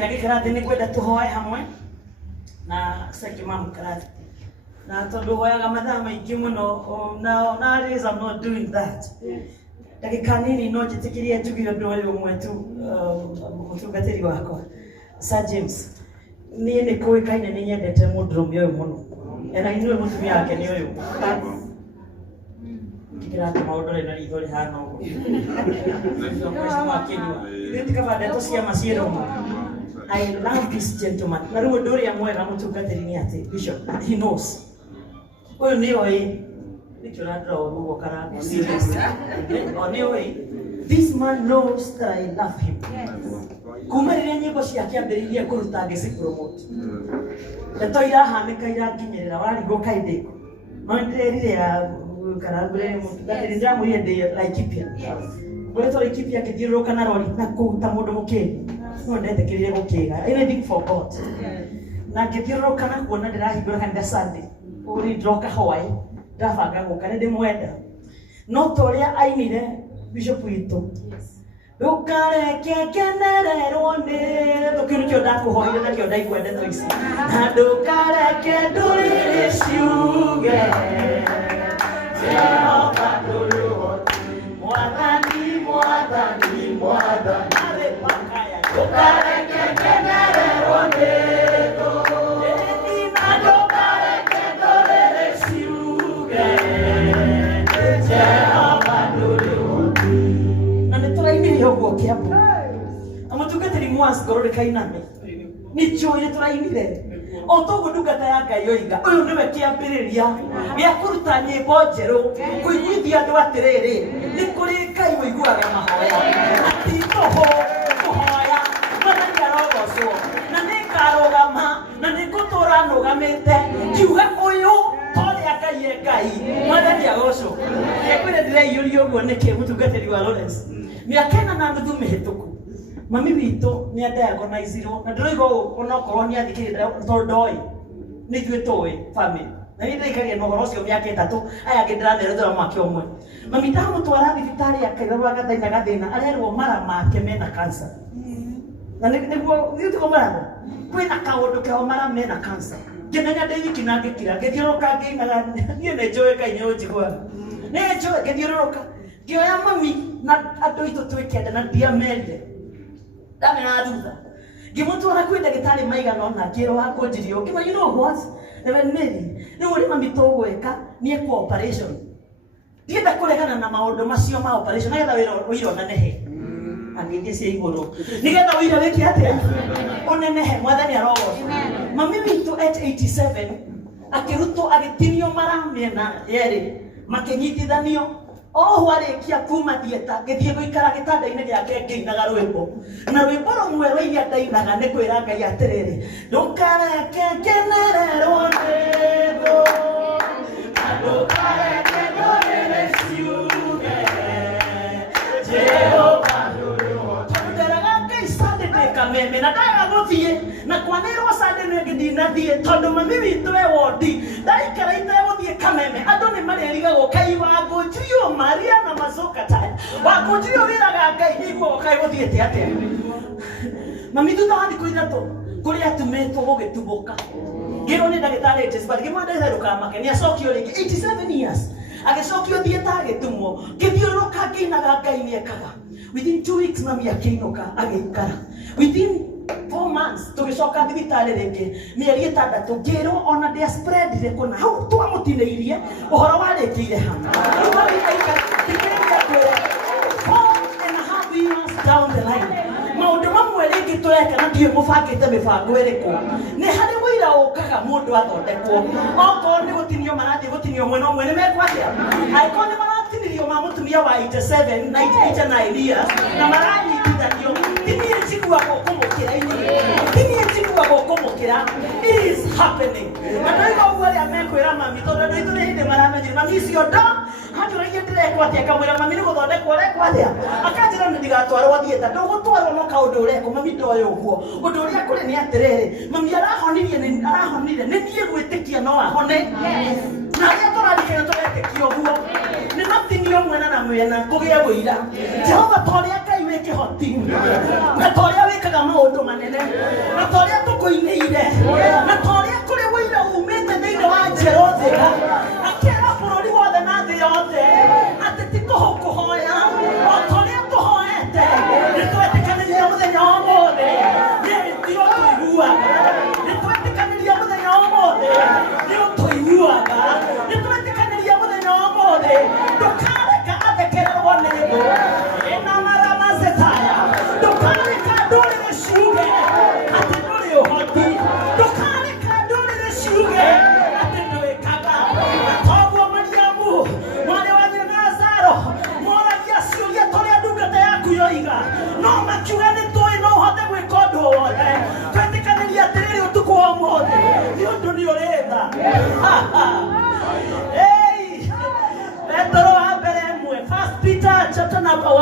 Nake karathi ni kwenda tuhoe hamwe na saki mamu karathi na tondu hoyaga mathaa maingi muno na reason I'm not doing that. Dakika nini no njitikirie njugire ndu uyu umwe tu mutungatiri wakwa Sir James ni kuikaine ni nyendete mundurume uyu muno ena inwe mutumia wake ni uyu kirathi maundu na ritho rihana uguo nditikabande tucia maciero I love this gentleman. Na ruo nduri amwega mutungatiri ni ati Bishop he knows. Oyo ni oi nikira ndro ruo karanga seriously. Oni oi this man knows that I love him. Kuma rire nyimbo ciake ambiririe kuruta ngisi promote. Eto irahanika irakinyirira warigo kaindiko. No ndirire ya karangure mutungatiri ndamuri ndi Laikipia. Gweto Laikipia kithirũka na rori na kuuta mundu mukeni. No ndetekereire gukiga anything for God. Na ngithiũrũrũka na kuona ndirahingũra kanitha Sunday uri ndoka Hawaii ndabanga guka ndi mwenda no toria ainire Bishop witu ndukareke kenererwo nĩ tukirukio ndakuhoire na kĩo ndaigwende toici na ndukareke ndũrĩrĩ ciuge Jehova ndũrĩhoti mwathani arĩ pakaya ndukareke kenererwo nĩ yogo kiapo amutungatiri mwas gorore kainame nicho ile turainire otogo ndungata ya Ngai yoiga uyu niwe kiambiriria gĩa kũruta nyĩmbo njerũ kũiguithia andũ atĩrĩrĩ nĩ kũrĩ Ngai ũiguaga mahoya ati kũhoya mana nĩarogocwo na nĩngarũgama na nĩngũtũra nũgamĩte kiuga ũyũ tũrĩa Ngai mwathani agocwo ekwĩre ndĩreiyũria ũguo nĩkĩ mũtungatĩri wa Lawrence miakena na nuthu mihituku mami witũ ni diagonizirwo na ndĩroiga ona korwo ni athikĩrĩria tondoi ni ithuĩ family na ni ndĩikagia na ũhoro ũcio mĩaka 3 aya ngĩndĩramerethera mwaka ũmwe mami ndamũtwara thibitarĩ ya Kairũ Gathaina gathĩna arerwo mara make mena cancer na nĩguo nĩtuko mara kwĩna kaũndũ keo mara mena cancer ngĩmenya ndĩwiki na ngĩkira ngĩthiũrũrũka ngĩinaga niĩ nĩ njũĩ Ngai nĩ ũnjiguaga nĩ njũĩ ngĩthiũrũrũka ngĩoya mami na andũ itũ twĩkenda na ndiamende ndamena thutha ngĩmũtwara kwĩ ndagĩtarĩ maigana ũna ngĩrwo akũnjirio ngĩma you know what Reverend Mary rĩu ũrĩ mami tũgwĩka nĩ ekwo operation ndienda kũregana na maũndũ macio ma operation nĩgetha wĩra ũnenehe agĩthiĩ cia igũrũ nĩgetha wĩra wĩke atĩa ũnenehe mwathani arogocwo mami witũ at 87 akĩrutwo agĩtinio mara mĩena yerĩ makĩnyitithanio oho arĩkia kuma thieta gĩthiĩ gũikara gĩtanda-inĩ gĩake ngĩinaga rwĩmbo na rwĩmbo rũmwe rwa iria ndainaga nĩ kwĩra Ngai atĩrĩrĩ ndũkareke ngenererwo nĩ thũ na ndũkareke ndũrĩrĩ ciuge Jehova ndũrĩhoti nderaga Ngai Sunday ndĩ kameme na ndaga gũthiĩ na kwanĩrwo Sunday nĩ ndinathiĩ tondũ mami witũ e wondi ndaikara itegũthiĩ kameme andũ nĩ marĩrigagwo Kai wangũnjirio Maria na macoka taya wangũnjirio wĩraga Ngai nĩguo Kai gũthiĩte atĩa mami thutha wa thikũ ithatũ kũrĩa atumĩtwo gũgĩtubũka ngĩrwo nĩ ndagĩtarĩ Jesper ngĩmwandĩra ndũkamake nĩ acokio rĩngĩ 87 years agĩcokio thieta agĩtumwo ngĩthiũrũrũka ngĩinaga Ngai nĩekaga within 2 weeks mami akĩinũka agĩikara within 4 months tũgĩcoka thibitarĩ rĩngĩ mĩeri 6 ngĩrwo ona ndĩa spread kũna hau twamũtinĩirie ũhoro warĩkĩire hamwe rĩu mami aikara tikĩrĩria kwĩra 4.5 years down the line maũndũ mamwe rĩngĩ tũreka na ndiũ mũbangĩte mĩbango ĩrĩkũ nĩ harĩ wĩra ũkaga mũndũ athondekwo okorwo nĩ gũtinio marathiĩ gũtinio mwena ũmwe nĩ mekwatĩa angĩkorwo nĩ maratinirio ma mũtumia wa 87 na 89 years na maranyitithanio tinie njiguagwo kũmũkĩra it is happening na ndoiga ũguo arĩa mekwĩra mami tondũ andũ aitũ nĩ hĩndĩ maramenyire mami icio ndo hanjũragia ndĩrekwo atĩa kamwĩra mami nĩ gũthondekwo ũrekwo atĩa akanjĩra nĩ ndigatwarwo thieta ndũgũtwarwo no kaũndũ ũrekwo mami ndoĩ ũguo ũndũ ũrĩa kũrĩ nĩ atĩrĩrĩ mami arahonire nĩ niĩ gwĩtĩkia no ahone na arĩa tũrathikĩra tũretĩkia ũguo nĩ matinio mwena na mwena kũgĩe wũira Jehova ta ũrĩa Ngai nĩ kĩhoti na torĩa wĩkaga maũndũ manene na torĩa tũkũinĩire na torĩa kũrĩ wĩira umĩte thĩinĩ wa njerũ thĩga akĩra bũrũri wothe na thĩ yothe atĩ ti kũhoya o torĩa tũhoete nĩ twetĩkanĩria mũthenya wa ũmũthĩ nĩ ũtũiguaga nĩ twetĩkanĩria mũthenya wa ũmũthĩ nĩ ũtũiguaga nĩ twetĩkanĩria mũthenya wa ũmũthĩ ndũkareka athekererwo nĩ thũ ĩna marama zetaya ndũkareka ndũrĩrĩ ciuge atĩ ndũrĩ ũhoti ndũkareka ndũrĩrĩ ciuge atĩ ndwĩkaga na toguo Mariamu mwarĩ wa nyina Lazaro moragia ciũria tũrĩa ndungata yaku yoiga no makiuga nĩ tũĩ no ũhote gwĩka ũndũ wothe twetĩkanĩria atĩrĩrĩ ũtukũ wa ũmũthĩ nĩ ũndũ nĩ ũrĩ tha Petro wa mbere ĩmwe 1 Peter chapter number 1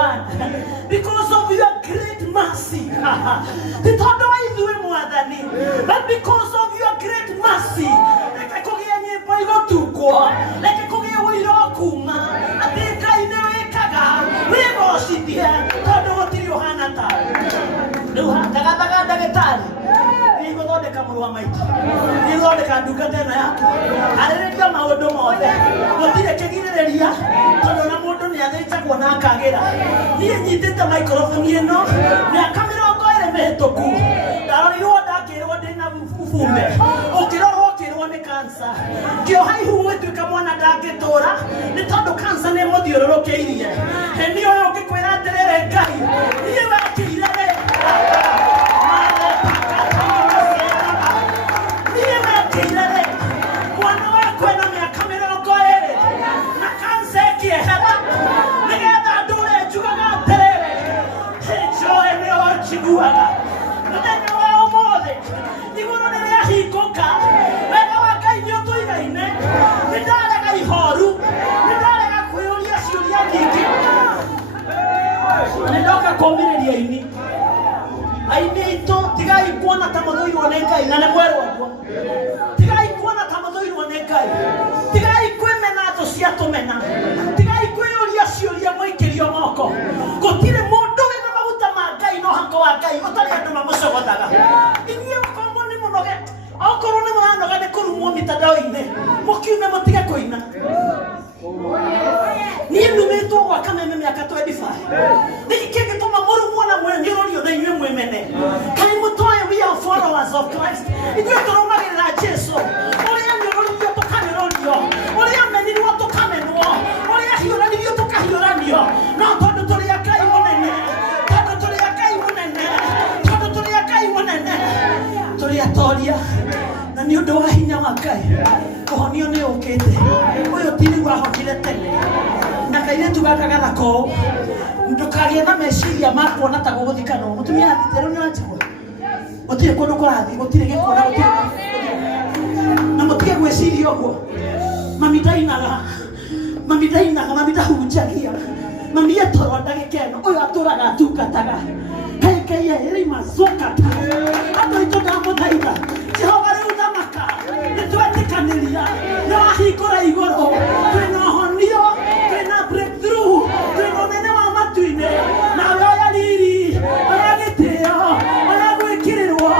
because of your great mercy ti tondũ wa ithuĩ mwathani but because of your great mercy reke kũgĩe nyĩmbo igũtungwo reke kũgĩe ũira ũkuuma atĩ Ngai nĩ wĩkaga wĩgocithie tondũ gũtirĩ ũhana tawe rĩu ndagathaga ndagĩtarĩ nĩgũthondeka mũrũ wa maitũ nĩgũthondeka ndungata ĩno yaku arĩrĩria maũndũ mothe gũtirĩ kĩgirĩrĩria tondũ na mũndũ nĩ athĩnjagwo na akagĩra niĩ nyitĩte microphone ĩno mĩaka 20 mĩhĩtũku ndarorirwo ndakĩrwo ndĩna bume ũkĩrorwo ũkĩrwo nĩ cancer ngĩoha ihu gwĩtuĩka mwana ndangĩtũra nĩ tondũ cancer nĩ mũthiũrũrũkĩirie nĩ ũyũ ũngĩkwĩra atĩrĩrĩ Ngai niĩ wakĩire mwana wakwa ena mĩaka 20 na cancer ĩkĩehera nĩgetha ndũre njugaga atĩrĩrĩ njoe nĩo njiguaga mũthenya wa ũmũthĩ igũrũ nĩrĩahingũka wega wa Ngai nĩ ũtũigaine nĩndarega ihoru nĩndarega kwĩyũria ciũria nyingĩ nĩndoka kũũmĩrĩria ini aini aitũ tigai kuona ta mũthũirwo nĩ Ngai na nĩ mwerwo tigai kuona ta mũthũirwo nĩ Ngai tigai kwĩmena thũ cia tũmena tigai kwĩyũria ciũria mũikĩrio moko gũtirĩ mũndũ wĩna maguta ma Ngai no hako wa Ngai ũtarĩ andũ mamũcogothaga inyuĩ mũkorwo nĩ mũnoge okorwo nĩ mũranoga nĩ kũrumwo mitandao-inĩ mũkiume mũtige kũina niĩ numĩtwo gwa Kameme mĩaka 25 nĩkĩ kĩngĩtũma mũrumwo na mwenyũrũrio na inyuĩ mwĩmene kaĩ mũtoĩ we are followers of Christ inyuĩ tũrũmagĩrĩra Jesũ ũrĩa nyũrũrio tũkanĩrũrio ũrĩa menirwo tũkamenwo ũrĩa hiũranirio tũkahiũranio no tondũ tũrĩ a Ngai mũnene tondũ tũrĩ a Ngai mũnene tondũ tũrĩ a Ngai mũnene tũrĩ atoria na nĩ ũndũ wa hinya wa Ngai kũhonio nĩ ũkĩte ũyũ ti rĩu ahonire tene na kairĩtu gaka gathako ndũkagĩe na meciria ma kuona ta gũgũthikanwo mũtumia athiĩ nĩ wanjigua gũtirĩ kũndũ kũrathiĩ gũtirĩ gĩkuo na gũtirĩ na mũtige gwĩciria ũguo mami ndainaga mami ndahunjagia mami etoro ndagĩka ĩno ũyũ atũraga atungataga Ngai ĩrĩmacoka andũ aitũ ndamũthaitha Jehova rĩu thamaka nĩ twetĩkanĩria nĩ wahingũra igũrũ twĩna ũhonio twĩna breakthrough twĩna ũnene wa matu-inĩ nawe oya riri oya gĩtĩo oya gwĩkĩrĩrwo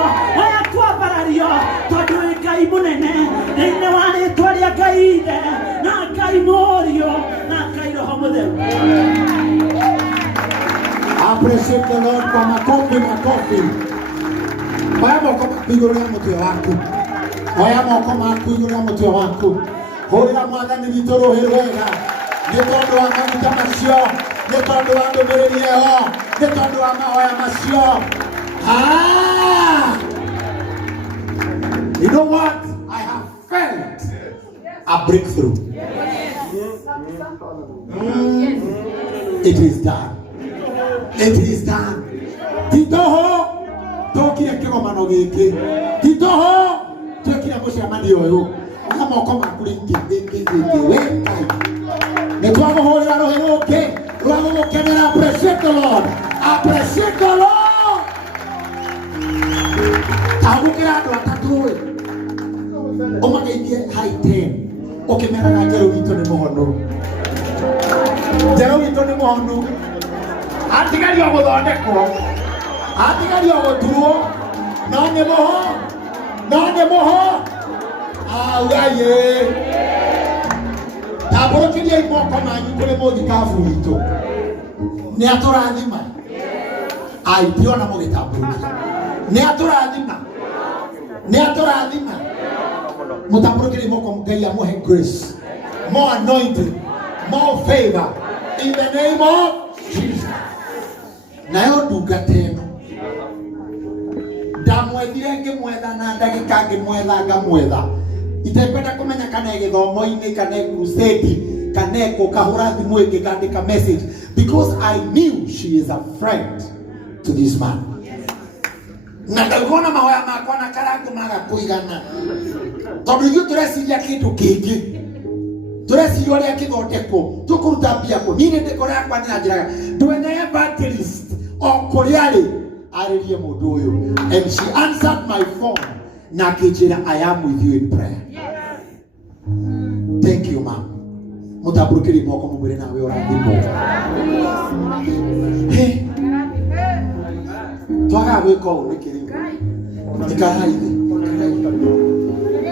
oya kwambarario tondũ wĩ Ngai mũnene thĩinĩ wa rĩĩtwa rĩa Ngai Ithe na Ngai Mũriũ na Ngai Roho Mũtheru. Appreciate the Lord kwa makofi. Oya moko maku igũrũ rĩa mũtwe waku. Oya moko maku igũrũ rĩa mũtwe waku. Hũrĩra Mwathani witũ rũhĩ rwega. Nĩ tondũ wa maguta macio, nĩ tondũ wa ndũmĩrĩri ĩyo, nĩ tondũ wa mahoya macio. You know what? I have felt a breakthrough. It is done. It is done. Titoho tokire kĩgomano gĩkĩ. Titoho twekire mũcemanio ũyũ. Oya moko maku rĩngĩ wĩkai. Nĩ twamũhũrĩra rũhĩ rũngĩ rwa gũgũkenera. Appreciate the Lord. Appreciate the Lord. Tahũkĩra andũ atatũ ũmageithie high 10 ũkĩmeraga njerũ witũ nĩ mũhonu. Njerũ witũ nĩ mũhonu. atigario guthondekwo, atigario guturwo, no nĩ mũho augaye tambũrũkĩriai moko manyu kũrĩ mũthikabu witũ, nĩ atũrathima aitiona mũgĩtambũrũkia, nĩ atũrathima mũtambũrũkĩriai moko, Ngai amũhe grace, more anointing, more favor in the name of Jesus. Nayo ndungata ĩno ndamwethire ngĩmwetha na ndagĩka ngĩmwetha ngamwetha, itekwenda kũmenya kana gĩthomo-inĩ kana crusade kana kahũra thimũ ĩngĩ kandĩka message, because I knew she is a friend to this man. Na ndaigona mahoya makwa na karangu magakũigana, tondũ ithuĩ tũreciria kĩndũ kĩngĩ, tũreciria ũrĩa kĩthondekwo, tũkũruta mbia kũ. Niĩ nĩndĩkora yakwa nĩyanjĩraga ndwene evangelist o kũrĩa arĩ arĩrie mũndũ ũyũ, and she answered my phone na akĩnjĩra I am with you in prayer. Thank you ma'am. Mũtambũrũkĩriai moko mũmwĩre nawe ũrathimwo. Twaga gwĩka ũũ nĩkĩ rĩu? Ikarai thĩ.